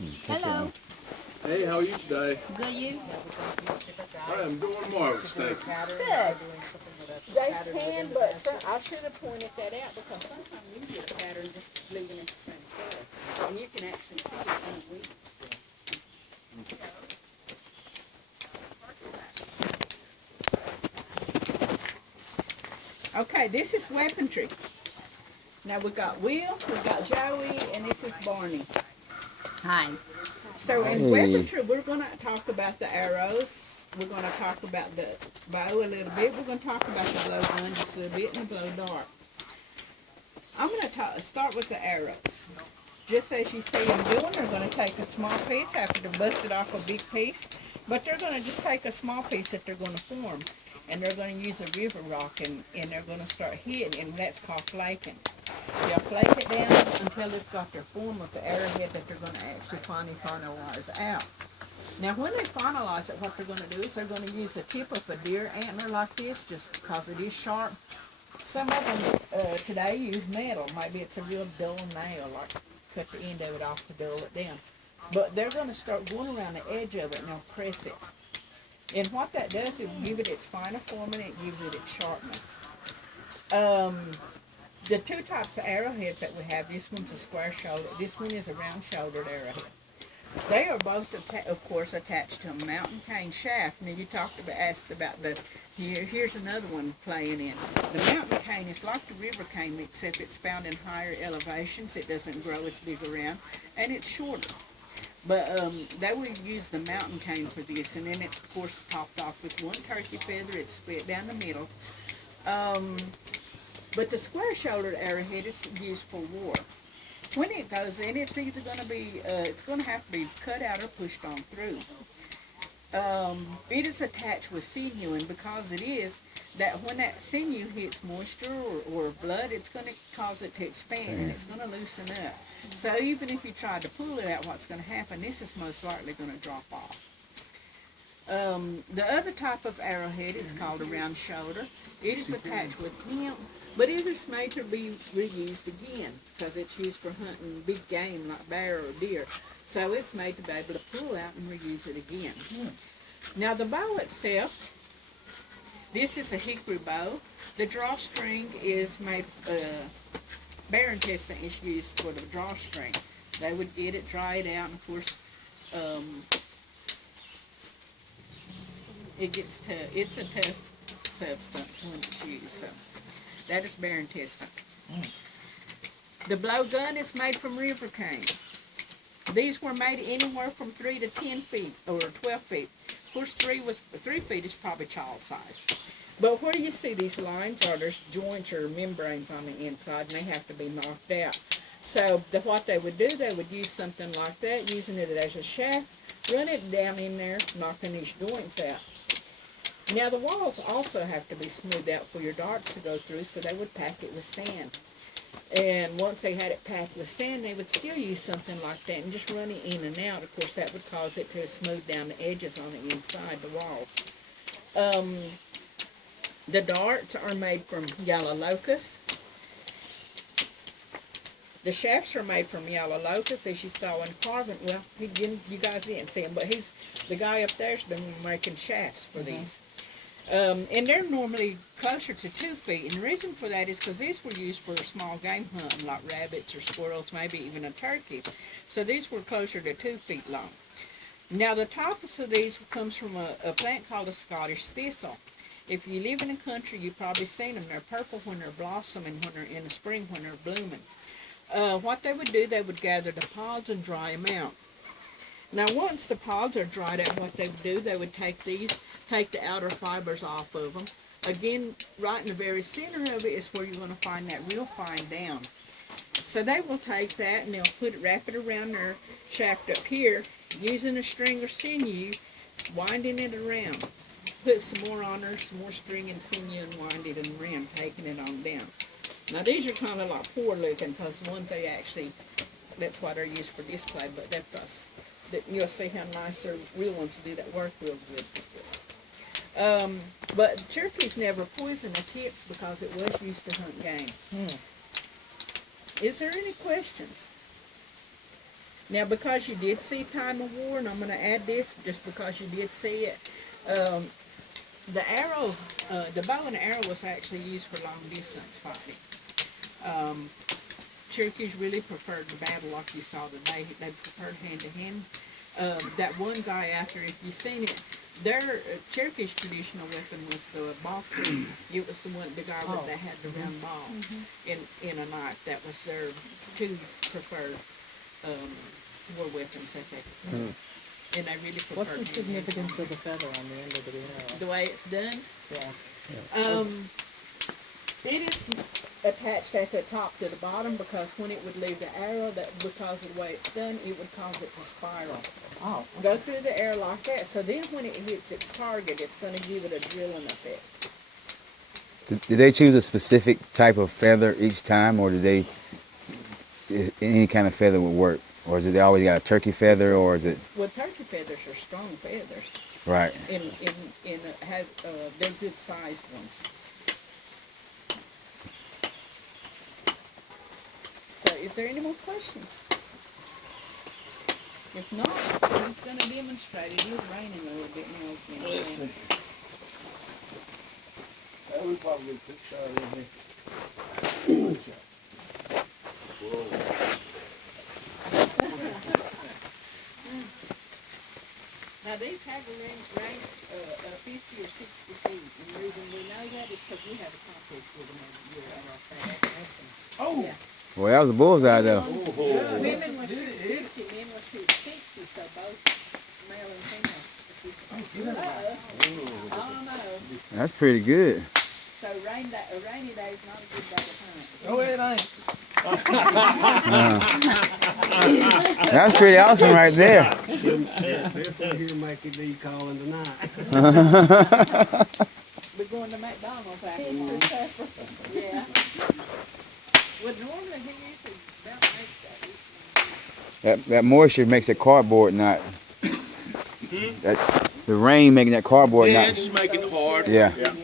Hello. Hey, how are you today? Good, you? I am doing marvelous, thank you. Good. They can, but I should have pointed that out because sometimes you get a pattern just leaving it the same color. And you can actually see it in a week. Okay, this is weaponry. Now we got Will, we got Joey, and this is Barney. Hi. So in weaponry, we're going to talk about the arrows. We're going to talk about the bow a little bit. We're going to talk about the blow gun just a little bit and the blow dart. I'm going to start with the arrows. Just as you see them doing, they're going to take a small piece after they busted off a big piece. But they're going to just take a small piece that they're going to form. And they're going to use a river rock and they're going to start hitting, and that's called flaking. They'll flake it down until they've got their form of the arrowhead that they're going to actually finalize out. Now when they finalize it, what they're going to do is they're going to use the tip of a deer antler like this, just because it is sharp. Some of them today use metal. Maybe it's a real dull nail, like cut the end of it off to dull it down. But they're going to start going around the edge of it and they'll press it. And what that does is give it its finer form and it gives it its sharpness. The two types of arrowheads that we have, this one's a square shoulder, this one is a round shouldered arrowhead. They are both, of course, attached to a mountain cane shaft. Now you asked about the, here's another one playing in. The mountain cane is like the river cane, except it's found in higher elevations. It doesn't grow as big around, and it's shorter. But they would use the mountain cane for this, and then it's, of course, topped off with one turkey feather. It's split down the middle. But the square-shouldered arrowhead is used for war. When it goes in, it's either going to be, it's going to have to be cut out or pushed on through. It is attached with sinew, and because it is, that when that sinew hits moisture or blood, it's going to cause it to expand and it's going to loosen up. So even if you try to pull it out, what's going to happen, this is most likely going to drop off. The other type of arrowhead is called a round shoulder. It is attached with hemp, but it is made to be reused again because it's used for hunting big game like bear or deer. So it's made to be able to pull out and reuse it again. Now the bow itself, this is a hickory bow. The drawstring is made, bear intestine is used for the drawstring. They would get it, dry it out, and of course, it's a tough substance when it's used. So that is bear intestine. The blow gun is made from river cane. These were made anywhere from 3 to 10 feet or 12 feet. Of course, 3 feet is probably child size. But where you see these lines are, there's joints or membranes on the inside, and they have to be knocked out. So what they would do, they would use something like that, using it as a shaft, run it down in there, knocking these joints out. Now the walls also have to be smoothed out for your darts to go through, so they would pack it with sand. And once they had it packed with sand, they would still use something like that and just run it in and out. Of course, that would cause it to smooth down the edges on the inside, the walls. The darts are made from yellow locust. The shafts are made from yellow locust, as you saw in carving. Well, you guys didn't see him, but the guy up there's been making shafts for these. And they're normally closer to 2 feet, and the reason for that is because these were used for small game hunting, like rabbits or squirrels, maybe even a turkey. So these were closer to 2 feet long. Now the tops of these comes from a plant called a Scottish thistle. If you live in the country, you've probably seen them. They're purple when they're blossoming, when they're in the spring, when they're blooming. What they would do, they would gather the pods and dry them out. Now once the pods are dried out, what they would do, they would take the outer fibers off of them. Again, right in the very center of it is where you're going to find that real fine down. So they will take that and they'll wrap it around their shaft up here, using a string or sinew, winding it around. Put some more on there, some more string and sinew, and wind it around, taking it on down. Now these are kind of like poor looking, because the ones they actually, that's why they're used for display, but you'll see how nice their real ones do that work real good with this. But Cherokees never poison the tips because it was used to hunt game. Is there any questions? Now, because you did see time of war, and I'm going to add this just because you did see it, the arrow, the bow and arrow was actually used for long distance fighting. Cherokees really preferred the battle like you saw today. They preferred hand to hand. That one guy after, if you've seen it, their Cherokee's traditional weapon was the ball tree. It was the one, the guy that had the round ball in a knife. That was their two preferred war weapons that they could carry. And they really preferred. What's the significance of the feather on the end of the arrow? The way it's done? Yeah. It is attached at the top to the bottom because when it would leave the arrow, that because of the way it's done, it would cause it to spiral. Oh. Go through the air like that, so then when it hits its target, it's going to give it a drilling effect. Did they choose a specific type of feather each time, or did they, any kind of feather would work? Or is it they always got a turkey feather, or is it? Well, turkey feathers are strong feathers. Right. They're good sized ones. So, is there any more questions? If not, he's going to demonstrate. It is raining a little bit now. Listen. We probably took a shot in here. Now these have a range 50 or 60 feet, and the reason we know that is because we have a contest with them every year at our fair. Oh! Yeah. Well, that was a bullseye though. Women will shoot 50, men will shoot 60, so both male and female. Oh no. That's pretty good. So a rainy day is not a good day to hunt. Oh, it ain't. That's pretty awesome right there. Therefore, here make you be calling tonight. We're going to McDonald's after supper. Yeah. Well, normally he usually about makes that. That moisture makes a cardboard knot. The rain making that cardboard Yeah, knot. it's just making it hard. Yeah. Yeah.